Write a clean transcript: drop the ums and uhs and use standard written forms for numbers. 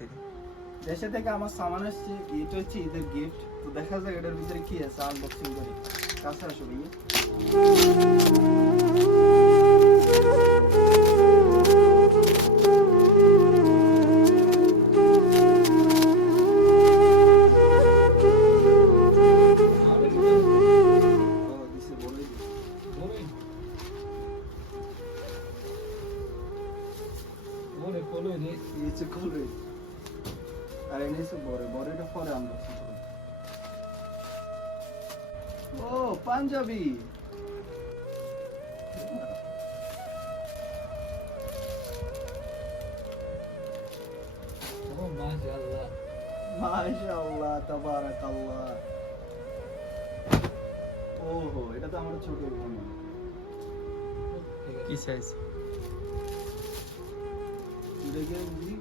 দেখাই দিই। দেশে থেকে আমার সামান আসছে, এটা হচ্ছে ঈদের গিফট। তো দেখা যাক এটার ভিতরে কি আছে, আনবক্সিং করি। কাছে আসো ভাইয়া। ও, দিছে, বড়ই দিছে। এই হচ্ছে কলই। আর এনে হচ্ছে বড়ইটা পরে আনবক্সিং করব। ও, পাঞ্জাবি। মাশাআল্লাহ, তাবারাকাল্লাহ। ওহো, এটা তো আমার ছোট বোন। কি সাইজ? এটা গেঞ্জি